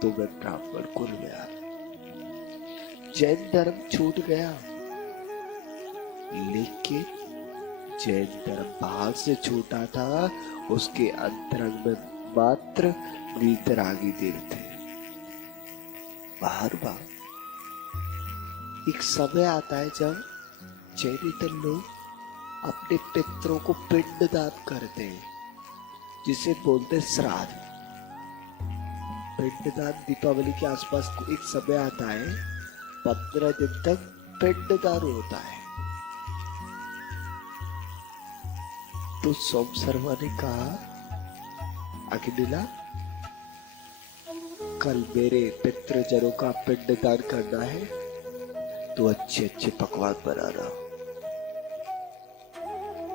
तो मैं ब्राह्मण कुल में आ, जैन धर्म छूट गया, लेकिन जैन धर्म बाहर से छूटा था, उसके अंतरंग में मात्र वीतरागी देव थे। बाहर बाहर एक समय आता है जब जैनितन लोग अपने पितरों को पिंडदान करते हैं, जिसे बोलते श्राद्ध। पिंडदान दीपावली के आसपास एक समय आता है, 15 दिन तक पिंडदान होता है। तो सोम शर्मा ने कहा, अग्निला कल मेरे पितृजनों का पिंडदान करना है, तो अच्छे अच्छे पकवान बनाना।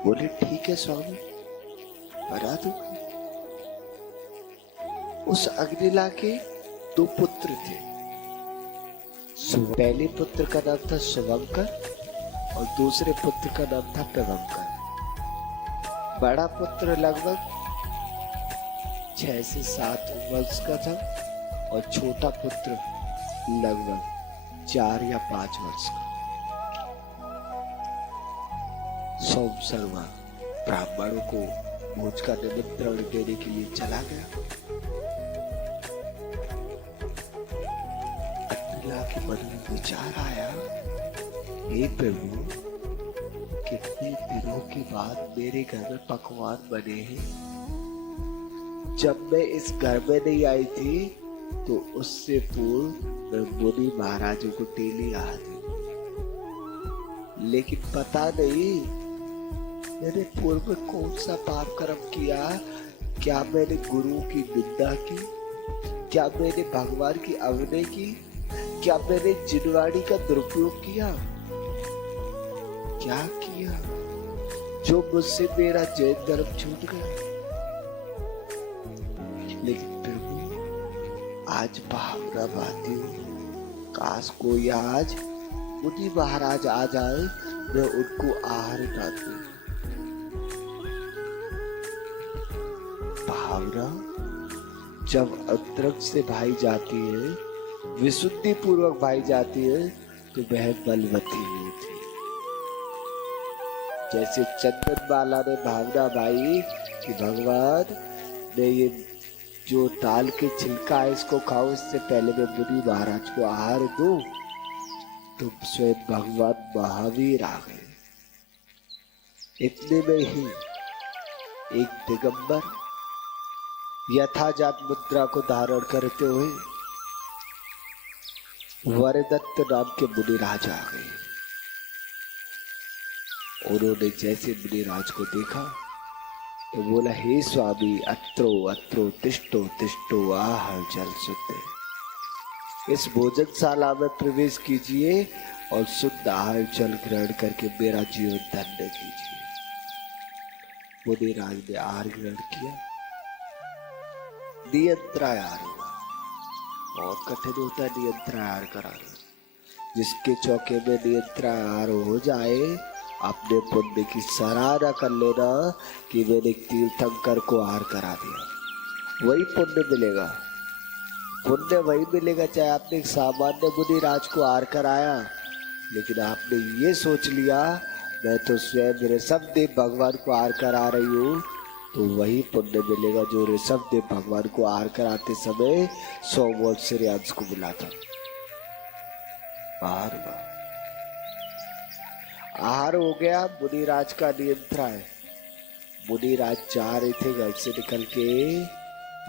बोले ठीक है स्वामी, बना दूंगा। उस अग्निला के 2 पुत्र थे। पहले पुत्र का नाम था शुभंकर और दूसरे पुत्र का नाम था प्रभंकर। बड़ा पुत्र लगभग 6 से 7 वर्ष का था और छोटा पुत्र लगभग 4 या 5 वर्ष का। सोम शर्मा ब्राह्मणों को भोज का निमंत्रण देने के लिए चला गया। अग्निला के मन में विचार आया, हे प्रभु, कितने दिनों के बाद मेरे घर में पकवान बने हैं। जब मैं इस घर में नहीं आई थी तो उससे पूर्व मैं मुनि महाराजों को डेली आती, लेकिन पता नहीं मैंने पूर्व में कौन सा पाप कर्म किया। क्या मैंने गुरु की निंदा की? क्या मैंने भगवान की अवनय की? क्या मैंने जिनवाणी का दुरुपयोग किया? क्या किया जो मुझसे मेरा जैन धर्म छूट गया? लेकिन प्रभु, आज भावना बाती हूँ, काश कोई आज मुनि महाराज आ जाए, मैं उनको आहार डाल दूं। भावना जब अंतरंग से भाई जाती है, विशुद्धि पूर्वक भाई जाती है, तो वह बलवती होती है। जैसे चंदन बाला ने भावना भाई कि भगवान, मैं ये जो दाल के छिलका है इसको खाऊं, इससे पहले मैं मुनि महाराज को आहार दूं, तो स्वयं भगवान महावीर आ गए। इतने में ही एक दिगंबर यथाजात मुद्रा को धारण करते हुए वरदत्त नाम के मुनिराज आ गए। उन्होंने जैसे मुनिराज को देखा तो बोला, हे स्वामी, अत्रो अत्रो तिष्ठो तिष्ठो आहार जल शुद्ध। इस भोजनशाला में प्रवेश कीजिए और शुद्ध आहार जल ग्रहण करके मेरा जीवन धन्य कीजिए। मुनिराज ने आहार ग्रहण किया। नियंत्राहार हुआ, और कठिन होता है नियंत्राहार कराना। जिसके चौके में नियंत्राहार हो जाए, अपने पुण्य की सराहना कर लेना कि मैंने तीर्थंकर को आहार करा दिया, वही पुण्य मिलेगा। पुण्य वही मिलेगा चाहे आपने एक सामान्य मुनिराज को आहार कराया, लेकिन आपने ये सोच लिया मैं तो स्वयं ऋषभदेव भगवान को आहार करा रही हूँ, तो वही पुण्य मिलेगा जो ऋषभदेव भगवान को आहार कराते समय 100 वर्ष श्रेयांश को मिला था। आहार हो गया, मुनिराज का नियंत्रण है। मुनिराज जा रहे थे घर से निकल के,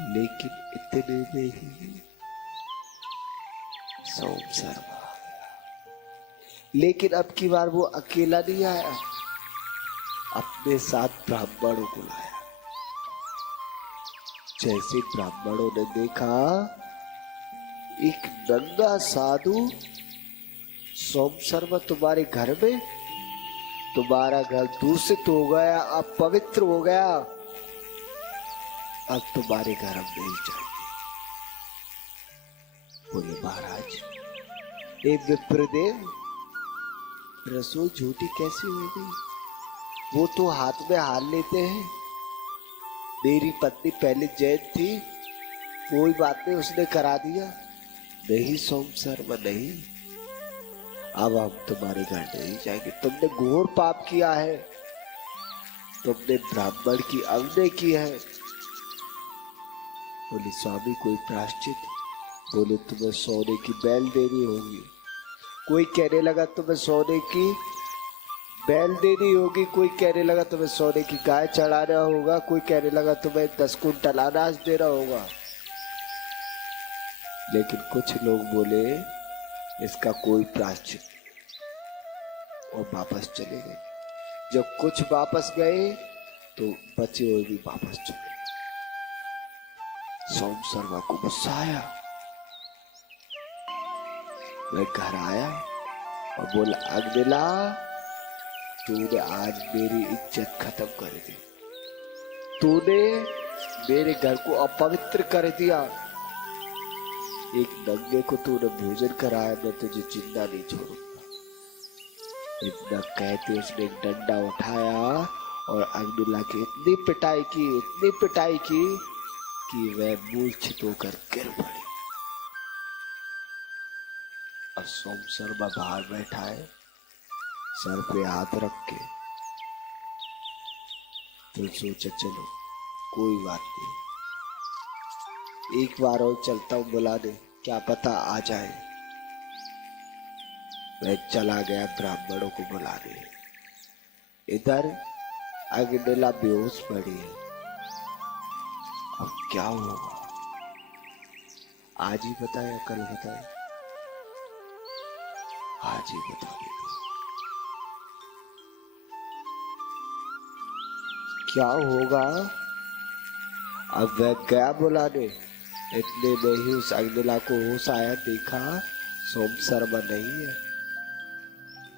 लेकिन इतने में ही सोम शर्मा आ गया। लेकिन अब की बार वो अकेला नहीं आया, अपने साथ ब्राह्मणों को लाया। जैसे ब्राह्मणों ने देखा एक नंगा साधु, सोम शर्मा तुम्हारे घर में, तुम्हारा घर दूषित हो गया, अपवित्र हो गया, अब तुम्हारे घर हम नहीं जाएंगे। बोले महाराज, ए विप्रदेव, रसोई झूठी कैसी हो गई? वो तो हाथ में हार लेते हैं। मेरी पत्नी पहले जैन थी, कोई बात नहीं, उसने करा दिया। नहीं सोम शर्मा नहीं, अब हम तुम्हारे घर नहीं जाएंगे, तुमने घोर पाप किया है, तुमने ब्राह्मण की अवज्ञा की है। बोले स्वामी कोई प्रायश्चित? बोले तुम्हें सोने की बैल देनी होगी। कोई कहने लगा तुम्हें सोने की बैल देनी होगी, कोई कहने लगा तुम्हें सोने की गाय चढ़ाना होगा, कोई कहने लगा तुम्हें 10 कुंटल अनाज देना होगा। लेकिन कुछ लोग बोले इसका कोई प्रायश्चित नहीं, और वापस चले गए। जब कुछ वापस गए तो बचे हुए भी वापस चले गए। सोम शर्मा को गुस्सा आया, वह घर आया और बोला अग्निला तूने आज मेरी इज्जत खत्म कर दी, तूने मेरे घर को अपवित्र कर दिया, एक नंगे को तूने भोजन कराया, मैं तुझे जिंदा नहीं छोड़ूंगा। इतना कहते उसने एक डंडा उठाया और अग्निला की इतनी पिटाई की कि वह मूर्छित होकर गिर पड़ी। और सोम शर्मा बाहर बैठा है, सर पे हाथ रख के। तो सोचा चलो कोई बात नहीं, एक बार और चलता हूं बुलाने, क्या पता आ जाए। वह चला गया ब्राह्मणों को बुलाने। इधर अग्निला बेहोश पड़ी है। अब क्या होगा, आज ही बताया कल बताया? आज ही बता देगा। क्या होगा? अब वह गया बुलाने, इतने में ही उस अग्निला को होश आया, देखा सोम शर्मा नहीं है।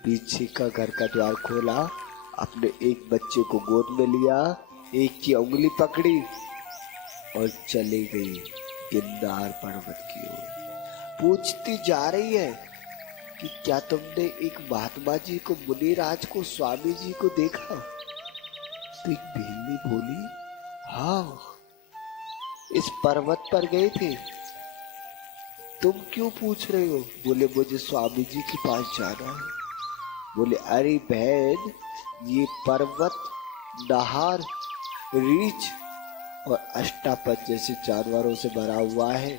पीछे का घर का द्वार खोला, अपने एक बच्चे को गोद में लिया, एक की उंगली पकड़ी और चली गई गिरनार पर्वत की ओर। पूछती जा रही है कि क्या तुमने एक महात्मा जी को, मुनिराज को, स्वामी जी को देखा? तो एक भेलनी बोली हाँ, इस पर्वत पर गए थे। तुम क्यों पूछ रहे हो? बोले मुझे स्वामी जी के पास जाना है। बोले अरे बहन, ये पर्वत नाहर, रीछ और अष्टापद जैसे जानवरों से भरा हुआ है।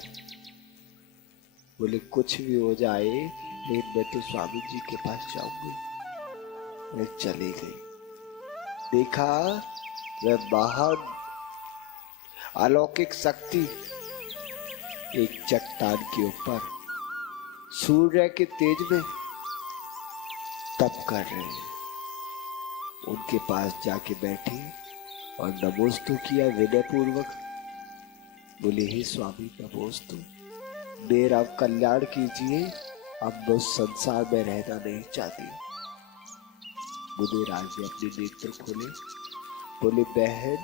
बोले कुछ भी हो जाए लेकिन मैं तो स्वामी जी के पास जाऊंगी। मैं चली गई, देखा वह महान अलौकिक शक्ति एक चट्टान के ऊपर सूर्य के तेज में तप कर रहे हैं। उनके पास जाके बैठी और नमोस्तु किया विनय पूर्वक। बोले हे स्वामी नमोस्तु, मेरा कल्याण कीजिए, अब मैं उस संसार में रहना नहीं चाहती। मुनिराज ने अपने नेत्र खोले, बोले बहन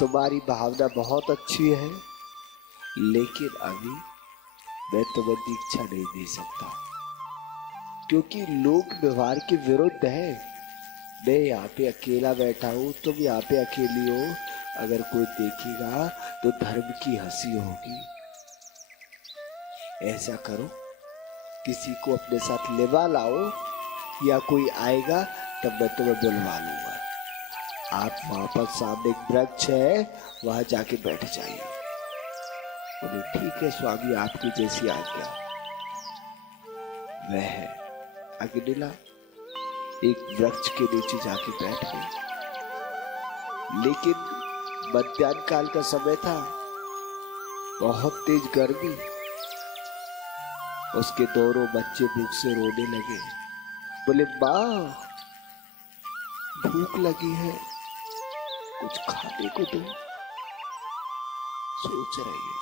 तुम्हारी भावना बहुत अच्छी है, लेकिन अभी मैं तुम्हें दीक्षा नहीं दे सकता, क्योंकि लोक व्यवहार के विरुद्ध है। मैं यहाँ पे अकेला बैठा हूँ, तुम यहाँ पे अकेली हो, अगर कोई देखेगा तो धर्म की हंसी होगी। ऐसा करो, किसी को अपने साथ लेवा लाओ, या कोई आएगा तब मैं तुम्हें बुलवा लूंगा। आप वहां पर सामने एक वृक्ष है, वहां जाके बैठ जाइए। बोले ठीक है स्वामी, आपकी जैसी आज्ञा। वह है अग्निला एक वृक्ष के नीचे जाके बैठ गई। लेकिन मध्याह्न काल का समय था, बहुत तेज गर्मी। उसके दोनों बच्चे भूख से रोने लगे। बोले माँ भूख लगी है, कुछ खाने को दो। सोच रही है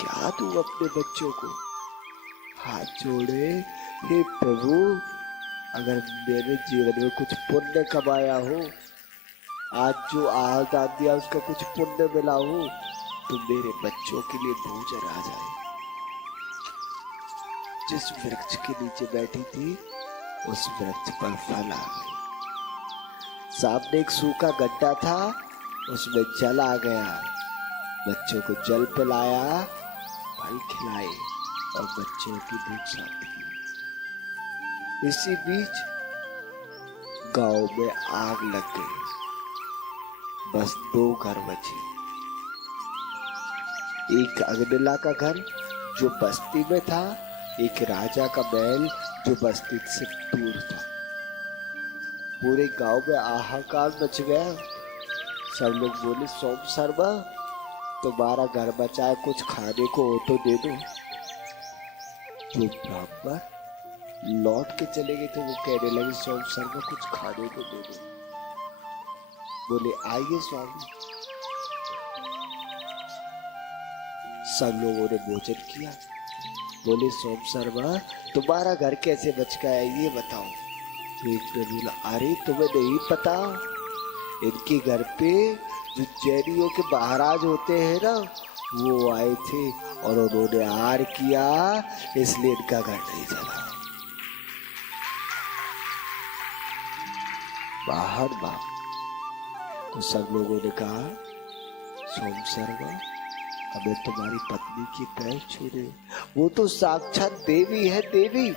क्या दूं अपने बच्चों को। हाथ जोड़े, हे प्रभु, अगर मेरे जीवन में कुछ पुण्य कमाया हो, आज जो आदान दिया उसका कुछ पुण्य मिला हो, तो मेरे बच्चों के लिए भोजन आ जाए। जिस वृक्ष के नीचे बैठी थी उस वृक्ष पर फल आ गए। सामने एक सूखा गड्ढा था, उसमें जल आ गया। बच्चों को जल पिलाया, फल खिलाए और बच्चों की भूख शांत की। इसी बीच गांव में आग लग गई। बस 2 घर बचे। एक अग्निला का घर जो बस्ती में था, एक राजा का महल जो बस्ती से दूर था। पूरे गांव में हाहाकार मच गया। सब लोग बोले, सोम शर्मा तुम्हारा घर बचा है, कुछ खाने को हो तो दे दो। जो ब्राह्मण लौट के चले गए थे वो कहने लगे, सोम शर्मा कुछ खाने को दे दो। बोले, आइए स्वामी। सब लोगों ने भोजन किया। बोले, सोम शर्मा तुम्हारा घर कैसे बच गया ये बताओ। तो एक ने बोला, अरे तुम्हें नहीं पता, इनके घर पे जो जैनियों के महाराज होते हैं ना, वो आए थे और उन्होंने आर किया, इसलिए इनका घर नहीं जला। बाहर बाप तो सब लोगों ने कहा, सोम शर्मा हमें तुम्हारी पत्नी की पैर छूने, वो तो साक्षात देवी है, देवी।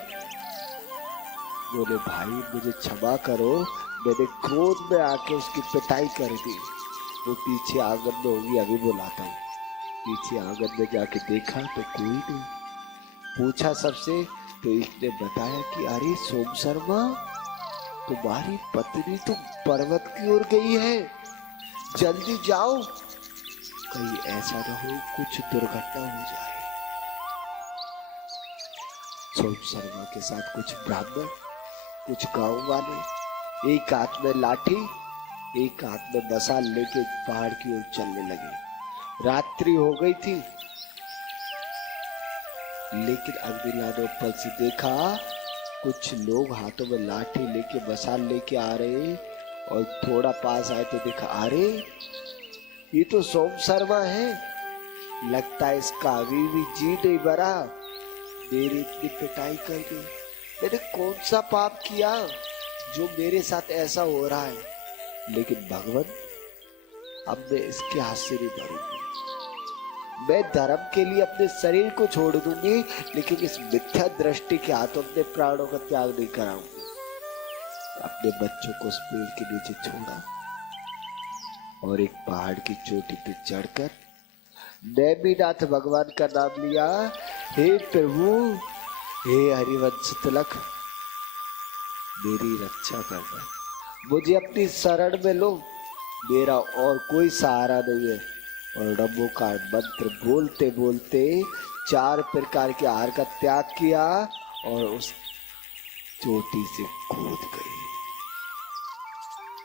बोले, भाई मुझे क्षमा करो, मैंने क्रोध में आके उसकी पिटाई कर दी। वो पीछे आंगन में होगी, अभी बुलाता हूँ। पीछे आंगन में जाके देखा तो कोई नहीं। पूछा सबसे तो एक ने बताया कि अरे सोम शर्मा तुम्हारी पत्नी तो पर्वत की ओर गई है, जल्दी जाओ, कहीं ऐसा न हो कुछ दुर्घटना हो जाए। सोम शर्मा के साथ कुछ ब्राह्मण, कुछ गांव वाले, एक हाथ में लाठी एक हाथ में मसाल लेके पहाड़ की ओर चलने लगे। रात्रि हो गई थी, लेकिन अग्निला ने ऊपर से देखा कुछ लोग हाथों में लाठी लेके मसाल लेके आ रहे, और थोड़ा पास आए तो देखा, अरे ये तो सोम शर्मा है, लगता है इसका अभी भी जी नहीं भरा, मेरी इतनी पिटाई कर दी। मैंने कौन सा पाप किया जो मेरे साथ ऐसा हो रहा है, लेकिन भगवान अब मैं इसके हाथ से नहीं भरूंगी। मैं धर्म के लिए अपने शरीर को छोड़ दूंगी, लेकिन इस मिथ्या दृष्टि के हाथों अपने प्राणों का त्याग नहीं कराऊंगी। अपने बच्चों को उस पेड़ के नीचे छोड़ा और एक पहाड़ की चोटी पे चढ़कर नेमिनाथ भगवान का नाम लिया। हे प्रभु, हे हरिवंश तिलक, मेरी रक्षा करना, मुझे अपनी शरण में लो, मेरा और कोई सहारा नहीं है। और नमोकार मंत्र बोलते बोलते 4 प्रकार के आहार का त्याग किया और उस चोटी से कूद गई।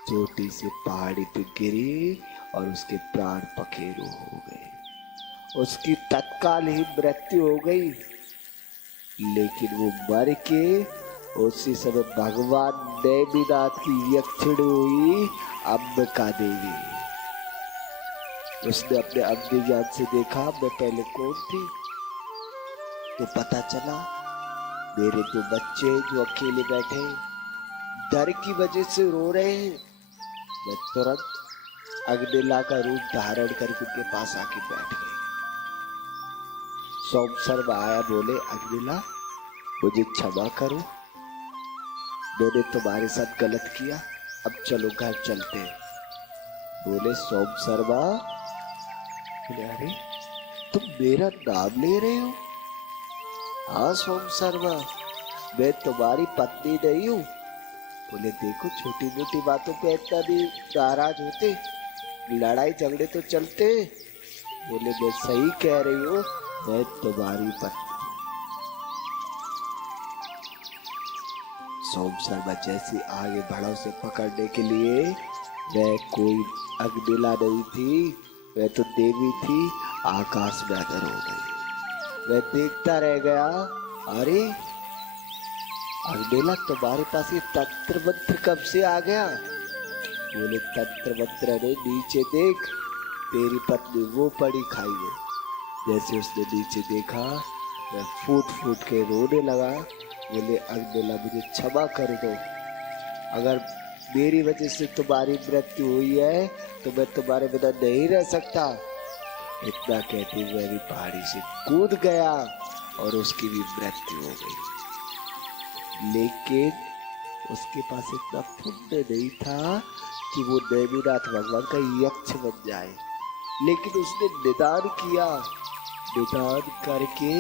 चोटी से पहाड़ी पे गिरी और उसके प्राण पखेरु हो गए। उसकी तत्काल ही मृत्यु हो गई, लेकिन वो मर के उसी समय भगवान नेमिनाथ की यक्षिणी हुई अंबिका देवी। उसने अपने अग्नि ज्ञान से देखा मैं पहले कौन थी, तो पता चला मेरे 2 बच्चे जो अकेले बैठे डर की वजह से रो रहे हैं। मैं तुरंत अग्निला का रूप धारण करके उनके पास आके बैठ गई। सोम शर्मा आया, बोले, अग्निला मुझे क्षमा करो, मैंने तुम्हारे साथ गलत किया, अब चलो घर चलते हैं। बोले, सोम शर्मा, बोले, अरे तुम मेरा नाम ले रहे हो? हाँ सोम शर्मा, मैं तुम्हारी पत्नी नहीं हूँ। बोले, देखो छोटी मोटी बातों पे इतना भी नाराज होते, लड़ाई झगड़े तो चलते। बोले, मैं सही कह रही हूँ, मैं तुम्हारी पत्नी। सोम शर्मा जैसे आगे बढ़ा उसे पकड़ने के लिए, वह कोई अग्निला नहीं थी, वह तो देवी थी, आकाश में अदर हो गई। वह देखता रह गया, अरे अग्निला तुम्हारे पास ये तंत्र मंत्र कब से आ गया? बोले, तंत्र मंत्र ने, नीचे देख, तेरी पत्नी वो पड़ी खाई है। जैसे उसने नीचे देखा, वह फूट फूट के रोने लगा। बोले, अग्निला मुझे क्षमा कर दो, अगर मेरी वजह से तुम्हारी मृत्यु हुई है तो मैं तुम्हारे बिना नहीं रह सकता। इतना कहते हुए भी पहाड़ी से कूद गया और उसकी भी मृत्यु हो गई। लेकिन उसके पास इतना पुण्य नहीं था कि वो नेमिनाथ भगवान का यक्ष बन जाए, लेकिन उसने निदान किया। निदान करके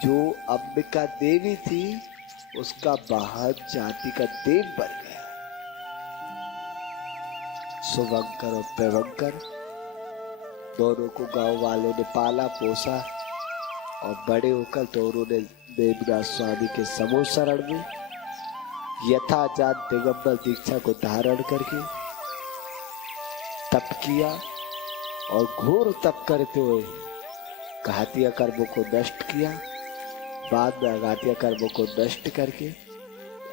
जो अंबिका देवी थी उसका बाहर जाति का देव बन गया। शुभंकर और प्रभंकर दोनों को गांव वालों ने पाला पोसा और बड़े होकर दोनों ने देवनाथ स्वामी के समूह शरण में यथाचार दिगंबर दीक्षा को धारण करके तप किया और घोर तप करते हुए घातिया कर्मों को नष्ट किया। बाद में घातिया कर्मों को नष्ट करके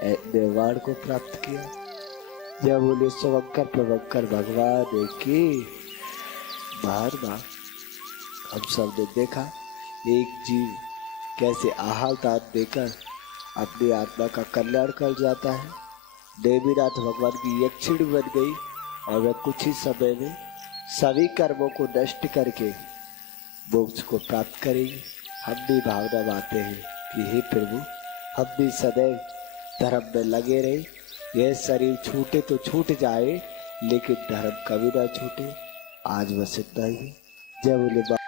निर्वाण को प्राप्त किया। जब बोले शुभंकर प्रभंकर भगवान की महात्मा। हम सब ने देखा एक जीव कैसे आहार दान देकर अपनी आत्मा का कल्याण कर जाता है। नेमिनाथ भगवान की यक्षिणी बन गई और वह कुछ ही समय में सभी कर्मों को नष्ट करके मोक्ष को प्राप्त करेगी। हम भी भावना मानते हैं कि हे प्रभु, हम भी सदैव धर्म में लगे रहे। यह शरीर छूटे तो छूट जाए, लेकिन धर्म कभी ना छूटे। आज बस इतना ही। जय बोले।